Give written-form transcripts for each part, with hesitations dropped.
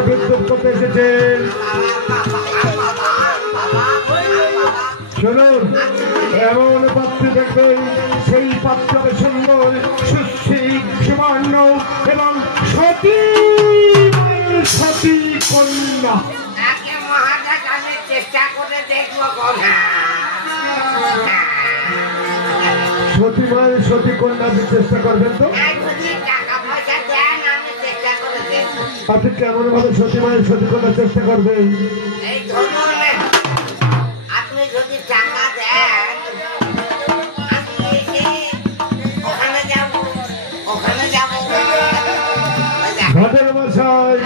সঙ্গে বিদ্যুৎ করতে এসেছেন। শুনুন, এমন পাত্র দেখবেন সেই পাত্র সুন্দর, সুশ্রী, সুবর্ণ এবং সতী সতী কন্যা। চেষ্টা করে দেখবো সতী মায়ের সতী কন্যা চেষ্টা করবেন তো? আপনি কেমন ভাবে সতী মায়ের সতী কন্যা চেষ্টা করবেন? আপনি যদি টাকা দেন ওখানে যাব ঘটের মশাই,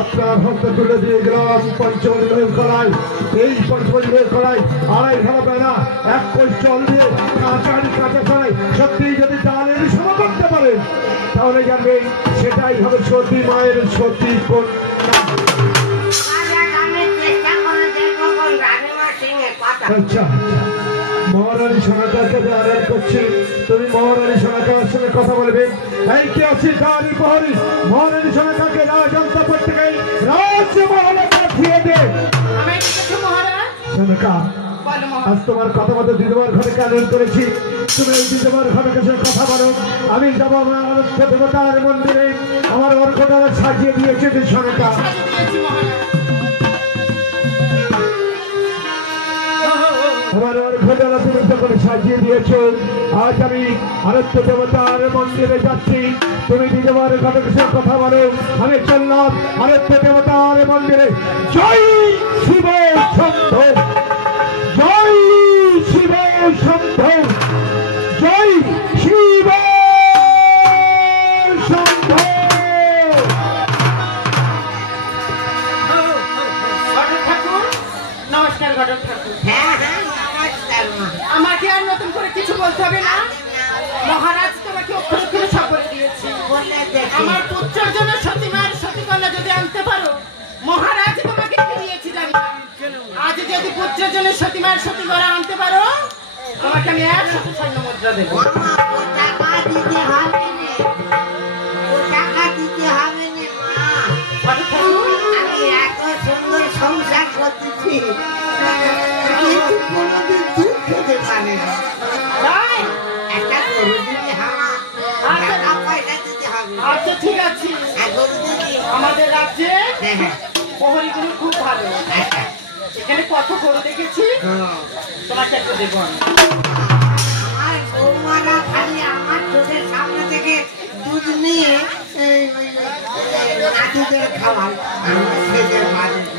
আপনার হস্ত তুলে দিয়ে গেলাম পঞ্চমী করায়। এই পঞ্চমী করায় 2.5 ঘন্টা বেলা 1 কোষ জল দিয়ে কাঁচা ছড়াই। সত্যি যদি ডালের সম করতে পারেন তাহলে জানবেন সেটাই হবে সতী মায়ের সতী কন্যা। আচ্ছা, মহারানী সোনাকাকে আড়াল করছি, তুমি মহারানী সোনাকার সঙ্গে কথা বলবে। এই কি আছি দাঁড়ি প্রহরী, মহারানী সোনাকাকে রাজন্তা করতে গেই রাজমহলে পাঠিয়ে দে। সোনাকা, আজ তোমার কথা মতো দিদিমার ঘরে কাজল করেছি, তুমি এই দিদিমার ঘরের কাছে কথা বলো। আমি যাবো আমার আরাধ্য দেবতার মন্দিরে, আমার অর্ঘটা সাজিয়ে দিয়েছে সোনাকা। আমার অর্ঘটা তুমি তখন সাজিয়ে দিয়েছ। আজ আমি আরাধ্য দেবতার মন্দিরে যাচ্ছি, তুমি দিদিমার ঘরের কাছে কথা বলো। আমি চললাম আরাধ্য দেবতার মন্দিরে। জয় শিব শম্ভ, জয় শিব শম্ভ, জয় শিব শম্ভ। নমস্কার ঘটক ঠাকুর। আমাকে আর নতুন করে কিছু বলতে হবে না। মহারাজ তোমাকে অক্ষরে অক্ষরে শপথ দিয়েছি, আমার পুত্রের জন্য সতীমার সতীকন্যা যদি আনতে পারো মহারাজ তোমাকে দিয়েছি জানি। আজ যদি পুত্রের জন্য সতীমার সতীকন্যা আনতে পারো তোমাকে আমি 100 স্বর্ণ মুদ্রা দেবো। আমি এত সুন্দর সংসার করতেছি, কোনোদিন দুধ খেতে পারে না। একটা গরু দিতে হবে, পয়সা দিতে হবে। আচ্ছা ঠিক আছে, আমাদের রাজ্যে প্রহরীগুলো খুব ভালো। এখানে কত গরু দেখেছি, তোমাকে একটা দেবো আমি। আমার বৌমারা খালি আমার চোখের সামনে থেকে দুধ নিয়ে নাতিদের খাওয়ায়,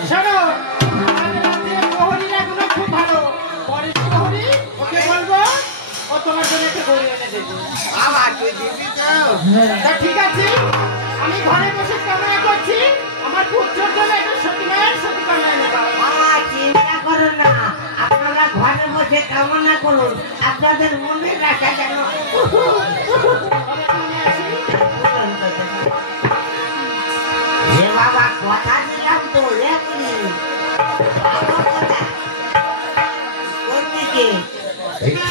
শোনো, আমাদের রাজ্যে প্রহরীরা গুলো খুব ভালো। পরের প্রহরী ওকে বলবো ও তোমার জন্য একটা গরু এনে দেবো। বাবা তুই দিবি তো? তা ঠিক আছে, আমি ঘরে বসে কামনা করছি আমার পুত্রের জন্য একটা সতীমায়ের সতীকন্যা এনে দাও। বাবা চিন্তা করো না, আপনারা ঘরে বসে কামনা করুন, আপনাদের মনের আশা যেন। হে বাবা, কথা দিলাম তো এখনই।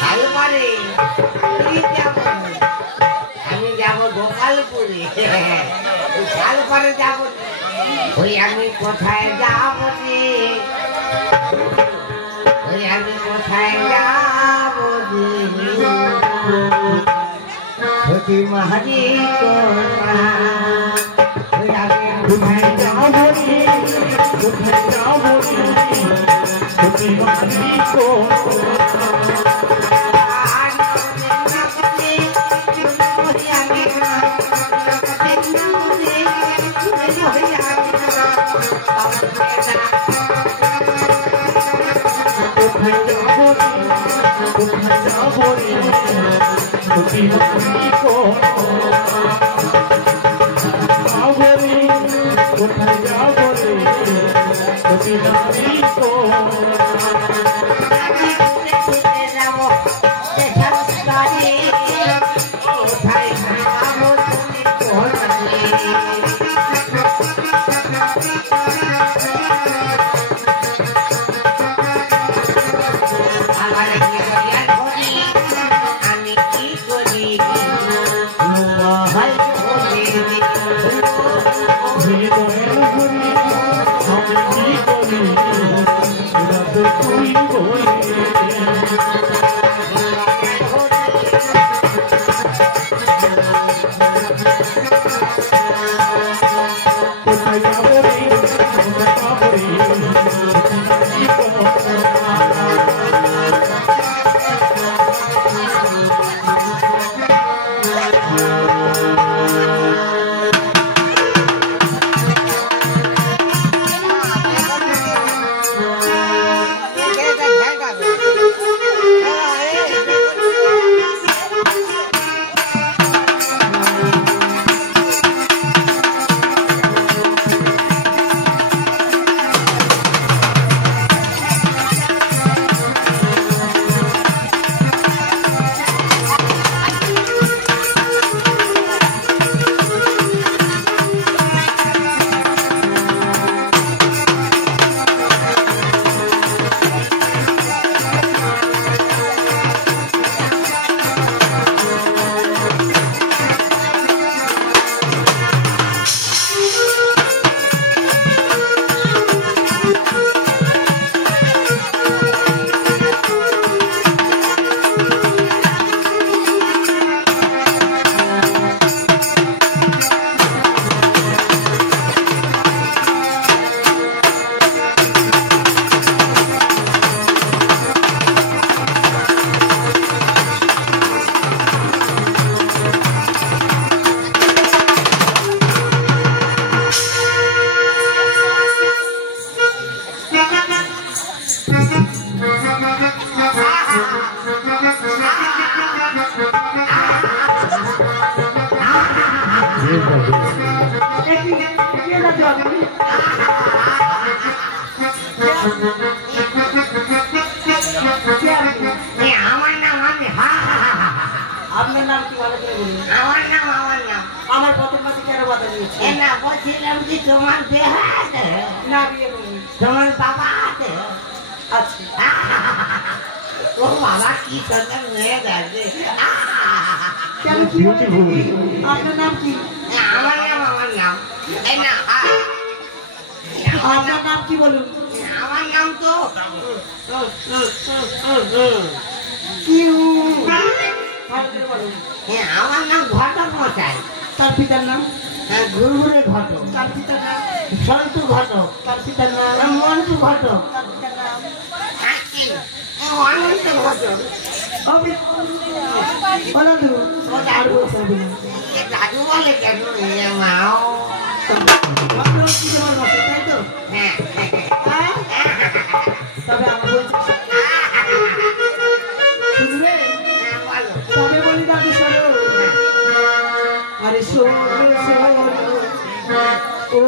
খালপারে আমি যাবো গোপালপুরে, খালপারে যাবো। ওই আমি কোথায় যাবো রে, ওই আমি কোথায় যাবো রে, সতী মাহারি কোথায় যাবো রে, কোথায় যাবো রে, সতী মাহারি আমি কি করি কে আপনি? কে আপনি? আমার নাম আমি আপনার নাম কি ভালো করে বলুন? আমার নাম আমার প্রথম মাসে কেন বাধা দিয়েছে? এ না বলছিলাম কি তোমার বিয়ে আছে না বিয়ে করিনি। তোমার বাবা আছে আচ্ছা ও বাবা কি সুন্দর মেয়ে গেছে কেন কি বলতে কি? আপনার নাম কি? আমার নাম এই না আপনার নাম কি বলুন? আমার নাম তো কিউ ভালো করে বলুন। আমার নাম ঘটক মশাই তার পিতার নাম? ঘুরঘুরে ঘটক তার পিতার নাম? সন্তু ঘটক তার পিতার নাম? মন্টু ঘটক তার পিতার নাম? অনন্ত ঘটক হবে বলো তো ও দাদু হবে না। দাদু বলে কেন মাও আপনার কি যেমন বসে তাই তো? হ্যাঁ হ্যাঁ? তবে আমার বলছি শুনবে? বলো তবে বলি দাদু শোনো আরে শোনো শোনো ও